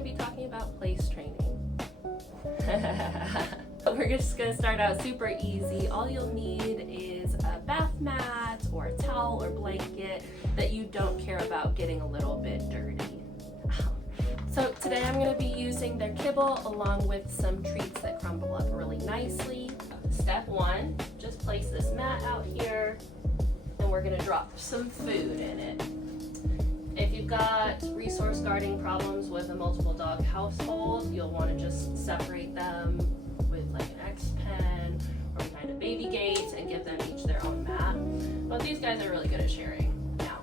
going to be talking about place training. We're just going to start out super easy. All you'll need is a bath mat or a towel or blanket that you don't care about getting a little bit dirty. So today I'm going to be using their kibble along with some treats that crumble up really nicely. Step one, just place this mat out here and we're going to drop some food in it. If you've got resource guarding problems with a multiple dog household, you'll want to just separate them with like an X pen or behind a baby gate and give them each their own mat. But these guys are really good at sharing now.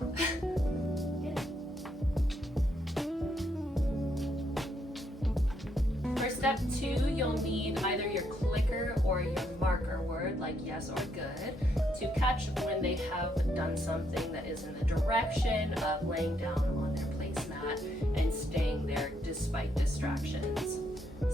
For step two, you'll need either your clicker or your marker word, like yes or good, to catch when they have done something that is in the direction of laying down on their placemat and staying there despite distractions.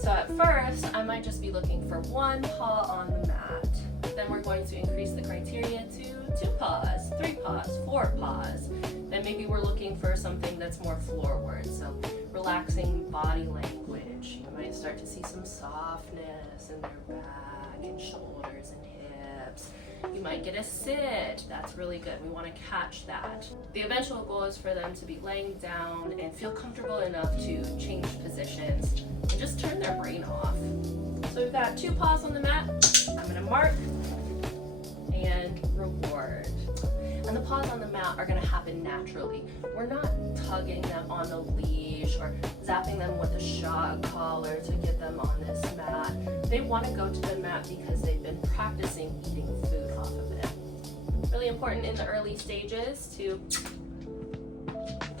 So at first, I might just be looking for one paw on the mat. Then we're going to increase the criteria to 2 paws, 3 paws, 4 paws. Then maybe we're looking for something that's more floorward, so relaxing body language. You might start to see some softness in their back and shoulders and hips. You might get a sit. That's really good. We want to catch that. The eventual goal is for them to be laying down and feel comfortable enough to change positions and just turn their brain off. So we've got 2 paws on the mat. I'm going to mark and reward. And the paws on the mat are going to happen naturally. We're not tugging them on the leash or zapping them with a shock collar to get them on this mat. They want to go to the mat because they've been practicing eating food off of it. Really important in the early stages to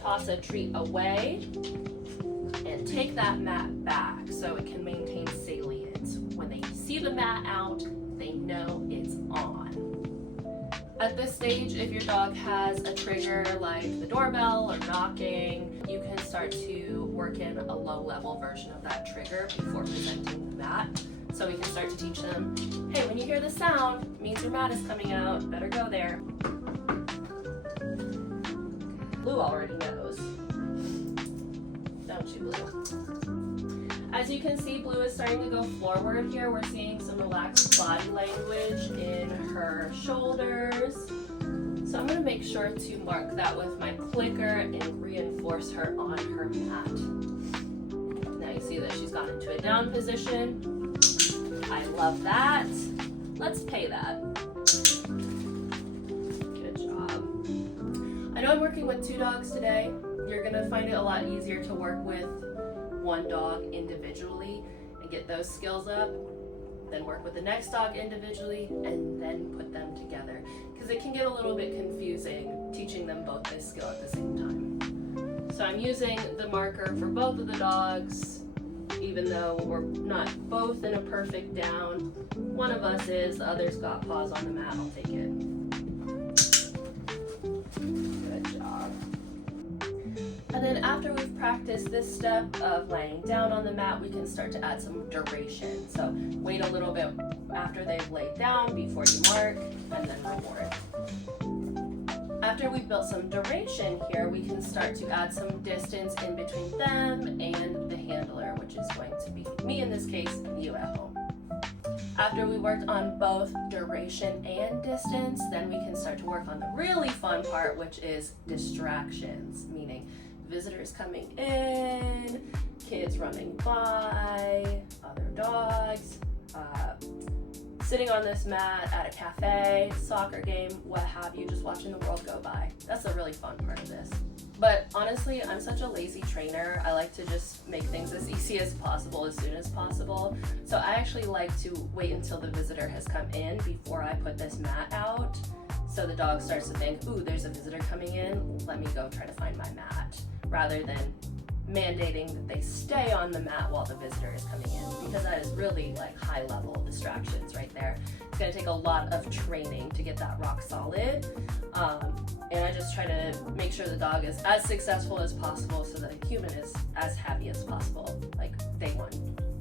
toss a treat away and take that mat back so it can maintain salience. When they see the mat out, they know it's on. At this stage, if your dog has a trigger like the doorbell or knocking, you can start to work in a low-level version of that trigger before presenting the mat. So we can start to teach them, hey, when you hear the sound, it means your mat is coming out, better go there. Blue already knows. Don't you, Blue? As you can see, Blue is starting to go forward here. We're seeing some relaxed body language in her shoulders. So I'm going to make sure to mark that with my clicker and reinforce her on her mat. Now you see that she's gone into a down position. I love that. Let's pay that. Good job. I know I'm working with 2 dogs today. You're going to find it a lot easier to work with 1 dog individually and get those skills up, then work with the next dog individually, and then put them together. Because it can get a little bit confusing teaching them both this skill at the same time. So I'm using the marker for both of the dogs, even though we're not both in a perfect down. One of us is, the other's got paws on the mat, I'll take it. Good job. And then after we've practiced this step of laying down on the mat, we can start to add some duration. So wait a little bit after they've laid down before you mark, and then reward. After we've built some duration here, we can start to add some distance in between them and the handler, which is going to be me in this case, and you at home. After we worked on both duration and distance, then we can start to work on the really fun part, which is distractions, meaning visitors coming in, kids running by, other dogs, sitting on this mat at a cafe, soccer game, what have you, just watching the world go by. That's the really fun part of this. But honestly, I'm such a lazy trainer. I like to just make things as easy as possible as soon as possible. So I actually like to wait until the visitor has come in before I put this mat out. So the dog starts to think, ooh, there's a visitor coming in, let me go try to find my mat, rather than mandating that they stay on the mat while the visitor is coming in, because that is really like high level distractions right there. It's going to take a lot of training to get that rock solid. And I just try to make sure the dog is as successful as possible so that the human is as happy as possible, like day one.